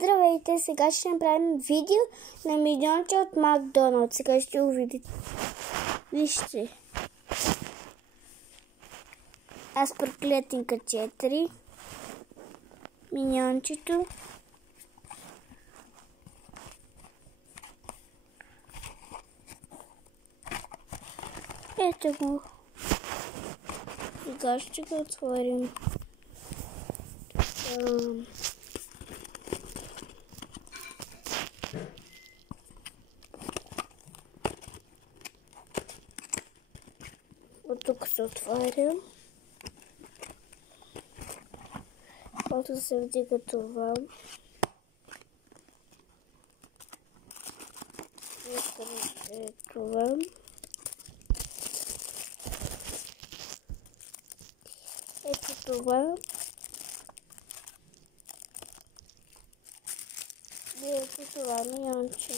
Здравейте, сега ще направим видео на миньонче от Макдоналдс. Сега ще го видите. Вижте. Аз проклетинка 4. Миньончето. Ето го. Сега ще го отворим. От тук се отваря. Когато се вдига това. Е това. Ето това. И ето това миньонче.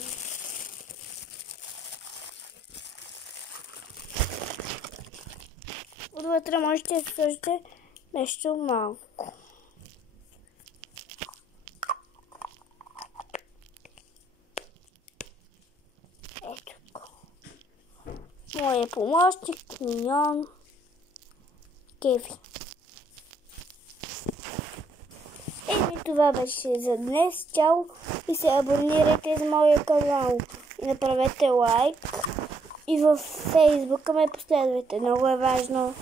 Отвътре можете да сложите нещо малко. Ето го. Моя помощник, миньон, Кеви. Това беше за днес. Чао и се абонирайте за моя канал. И направете лайк. И във Фейсбука ме последвайте. Много е важно.